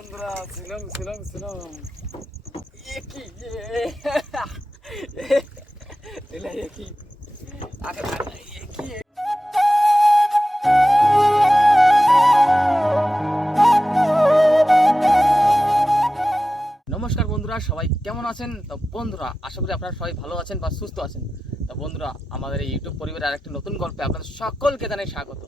বন্ধুরা ছিলাম ছিলাম ছিলাম কি কি আগে কি নমস্কার বন্ধুরা, সবাই কেমন আছেন? তো বন্ধুরা, আশা করি আপনারা সবাই ভালো আছেন বা সুস্থ আছেন। তো বন্ধুরা, আমাদের এই ইউটিউব পরিবারের আরেকটি নতুন গল্পে আপনাদের সকলকে জানাই স্বাগত।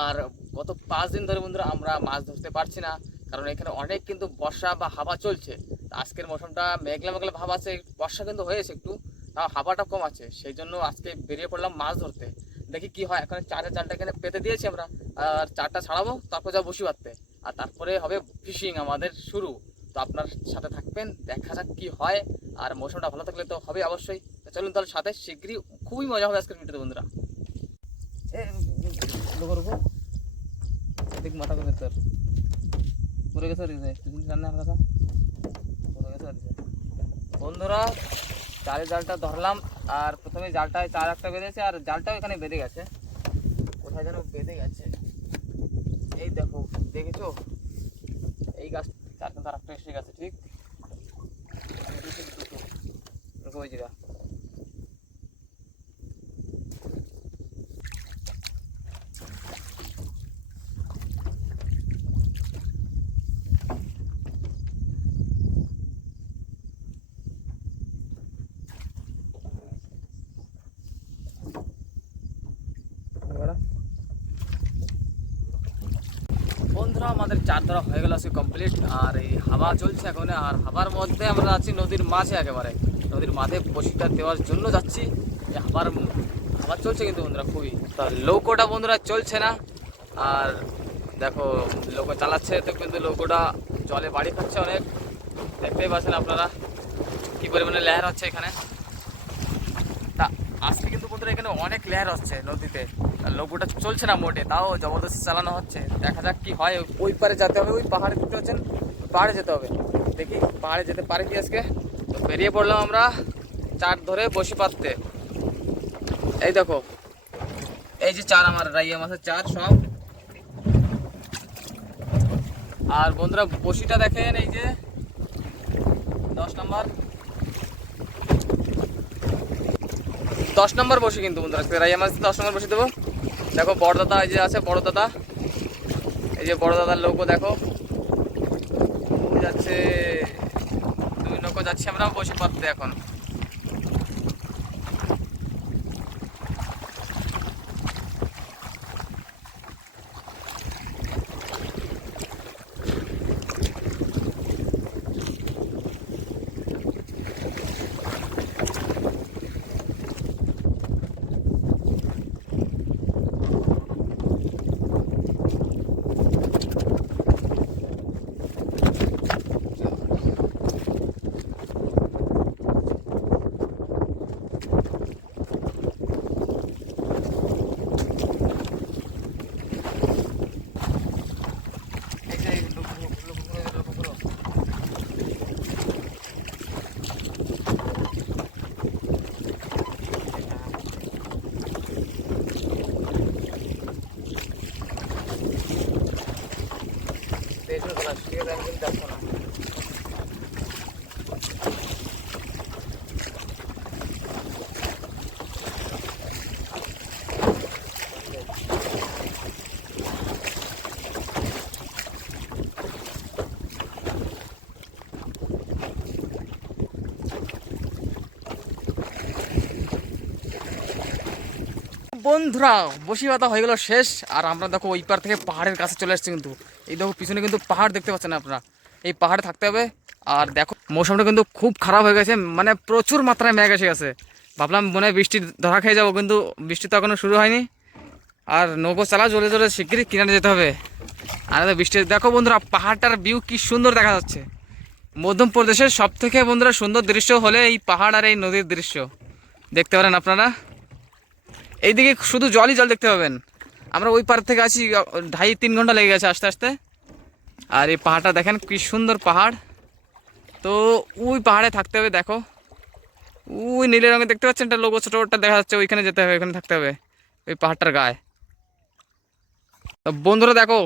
আর গত 5 দিন ধরে বন্ধুরা আমরা মাছ ধরতে পারছি না, কারণ এখানে অনেক কিন্তু বর্ষা বা হাওয়া চলছে। আজকের মৌসুমটা মেঘলা মেঘলা ভাব আছে, বর্ষা কিন্তু হয়েছে একটু, তাও হাওয়াটা কম আছে। সেই জন্য আজকে বেরিয়ে পড়লাম মাছ ধরতে। দেখি কি হয়। এখন চারের জালটা এখানে পেতে দিয়েছি আমরা, আর চারটা ছাড়াবো, তারপর যাবো বসি বাঁধতে, আর তারপরে হবে ফিশিং আমাদের শুরু। তো আপনার সাথে থাকবেন, দেখা যাক কি হয়। আর মৌসুমটা ভালো থাকলে তো হবে অবশ্যই। তো চলুন তাহলে সাথে, শীঘ্রই খুবই মজা হবে আজকের ভিডিওতে বন্ধুরা। দেখ মাথা করে তোর পড়ে গেছে রান্নার কথা পড়ে গেছে। বন্ধুরা, চারের জালটা ধরলাম, আর প্রথমে জালটায় চার একটা বেঁধেছে, আর জালটাও এখানে বেঁধে গেছে। কোথায় যেন বেঁধে গেছে, এই দেখো, দেখেছো? এই গাছ চার কিন্তু আর একটা এসে গেছে, ঠিক ওই জায়গা। বন্ধুরা, আমাদের চার ধরা হয়ে গেল আজকে কমপ্লিট। আর এই হাওয়া চলছে এখন, আর হাওয়ার মধ্যে আমরা আছি নদীর মাঝে, একেবারে নদীর মাঝে বসিটা দেওয়ার জন্য যাচ্ছি। এই হাওয়া চলছে কিন্তু বন্ধুরা খুবই। তো নৌকোটা বন্ধুরা চলছে না, আর দেখো নৌকো চালাচ্ছে তো, কিন্তু নৌকোটা জলে বাড়ি খাচ্ছে অনেক। দেখতেই পাচ্ছেন আপনারা কি পরিমাণে লেহার হচ্ছে এখানে। তা আজকে কিন্তু বন্ধুরা এখানে অনেক লেয়ার হচ্ছে নদীতে, নৌকোটা চলছে না মোটে, তাও জবরদস্তি চালানো হচ্ছে। দেখা যাক কি হয়। ওই পারে যেতে হবে, ওই পাহাড়ে দেখতে পাচ্ছেন, পাহাড়ে যেতে হবে। দেখি পাহাড়ে যেতে পারি কি আজকে। তো বেরিয়ে পড়লাম আমরা চার ধরে বসি পাততে। এই দেখো, এই যে চার, আমার রাইয়া মাছের চার সব। আর বন্ধুরা বসিটা দেখেন, এই যে 10 নম্বর বসি কিন্তু বন্ধুরা, রাইয়া মাছ 10 নম্বর বসি দেবো। দেখো বড় দাদা এই যে আছে, বড় দাদা, এই যে বড় দাদার নৌকো দেখো যাচ্ছে। 2 নৌকো যাচ্ছি আমরা বসি পাততে এখন। ঠিক আছে, আমি কিন্তু দেখবো না। বন্ধুরা বসি বাতা হয়ে গেল শেষ, আর আমরা দেখো ওই পার থেকে পাহাড়ের কাছে চলে এসেছি। কিন্তু এই দেখো পিছনে কিন্তু পাহাড় দেখতে পাচ্ছেন আপনারা, এই পাহাড়ে থাকতে হবে। আর দেখো মৌসুমটা কিন্তু খুব খারাপ হয়ে গেছে, মানে প্রচুর মাত্রায় মেঘ এসে গেছে। ভাবলাম মনে হয় বৃষ্টি ধরা খেয়ে যাবো, কিন্তু বৃষ্টি তো এখনো শুরু হয়নি। আর নৌকো চালা জোরে জোরে, শিগগিরই কিনারে যেতে হবে। আর বৃষ্টি দেখো বন্ধুরা, পাহাড়টার ভিউ কি সুন্দর দেখা যাচ্ছে। মধ্যপ্রদেশের সব থেকে বন্ধুরা সুন্দর দৃশ্য হলে এই পাহাড় আর এই নদীর দৃশ্য দেখতে পারেন আপনারা। এইদিকে শুধু জলই জল দেখতে পাবেন। আমরা ওই পার থেকে আছি 2.5-3 ঘন্টা লেগে গেছে আসতে আসতে। আর এই পাহাড়টা দেখেন কি সুন্দর পাহাড়। তো ওই পাহাড়ে থাকতে হবে। দেখো ওই নীল রঙে দেখতে পাচ্ছেন একটা লোগো ছোটো ওটা দেখা যাচ্ছে, ওইখানে যেতে হবে, ওইখানে থাকতে হবে ওই পাহাড়টার গায়ে। তো বন্ধুরা দেখো,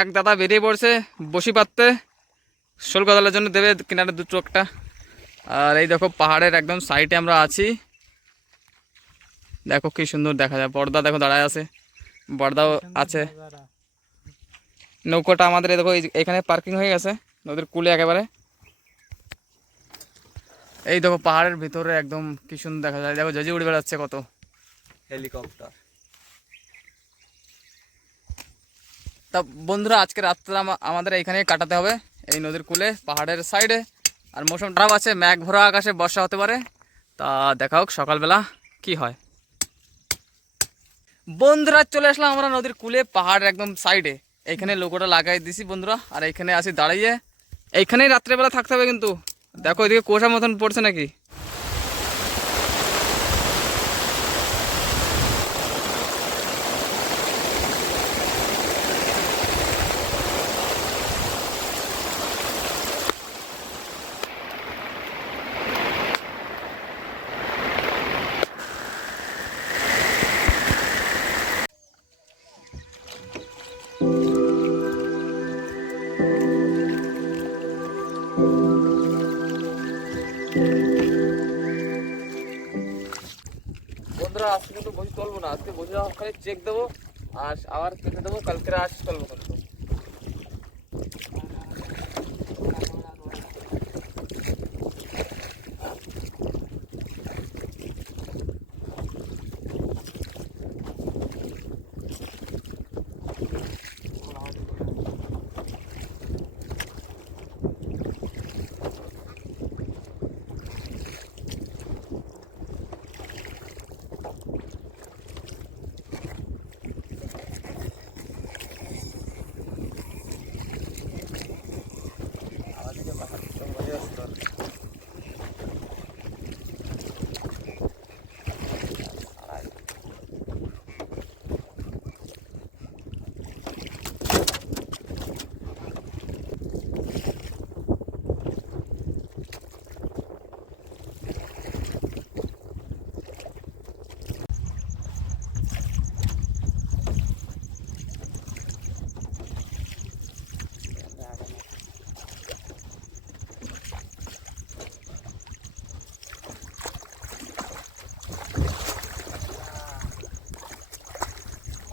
এক দাদা বেরিয়ে পড়ছে বসি পাততে। শোল গজালের জন্য দেবে কিনারে দুটো একটা। আর এই দেখো পাহাড়ের একদম সাইডে আমরা আছি, দেখো কি সুন্দর দেখা যায়। বড়দা দেখো দাঁড়ায় আছে, বড়দাও আছে। নৌকাটা আমাদের দেখো এখানে পার্কিং হয়ে গেছে নদীর কূলে একেবারে। এই দেখো পাহাড়ের ভিতরে একদম কি সুন্দর দেখা যায়, দেখো জজি উড়ে বেড়াচ্ছে কত হেলিকপ্টার। তা বন্ধুরা আজকে রাতটা আমাদের এইখানে কাটাতে হবে, এই নদীর কূলে পাহাড়ের সাইডে। আর মৌসুম খারাপ আছে, মেঘ ভরা আকাশে, বর্ষা হতে পারে। তা দেখা হোক সকালবেলা কি হয়। বন্ধুরা চলে আসলাম আমরা নদীর কূলে, পাহাড়ের একদম সাইডে। এইখানে লোগোটা লাগাই দিছি বন্ধুরা, আর এইখানে আছি দাঁড়িয়ে। এইখানেই রাত্রেবেলা থাকতে হবে কিন্তু। দেখো এদিকে কুয়াশা মতন পড়ছে নাকি। বন্ধুরা আজকে কিন্তু বসে চলবো না, আজকে বসে খালি চেক দেবো আর আবার কেটে দেবো, কালকে আস চলবো কিন্তু।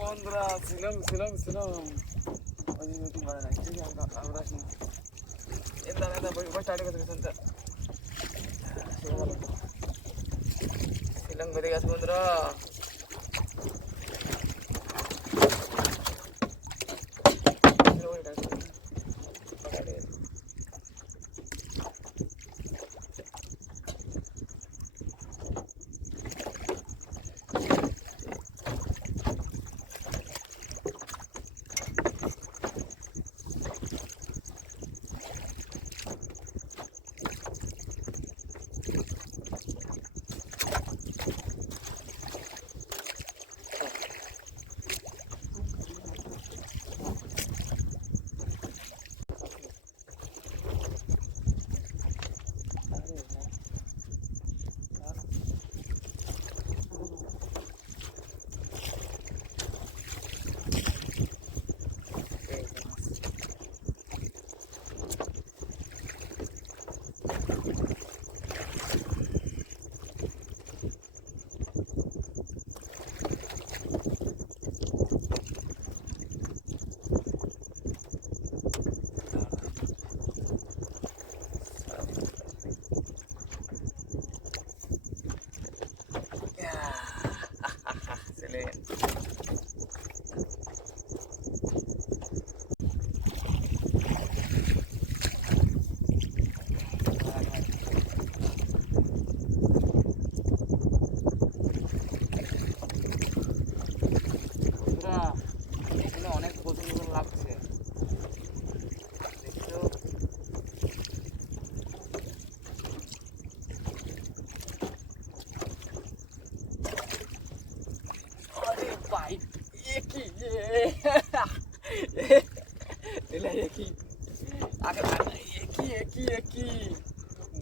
বন্ধুরা ছিলাম ওই নদী মারা নাই, ঠিক আছে আমরা আসি এটা এটা বই স্টার্ট করে দিয়েছেন তা ছিলাম বেরিয়ে গেছে বন্ধুরা।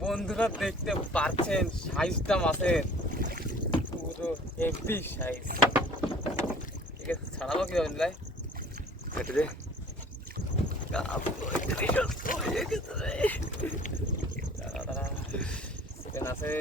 বন্ধুরা দেখতে পাচ্ছেন সাইজটা মাছের পুরো হেভি সাইজ। ঠিক আছে ছাড়াবো কি হবে দাঁড়া, দাঁড়া। সেকেন্ড আছে।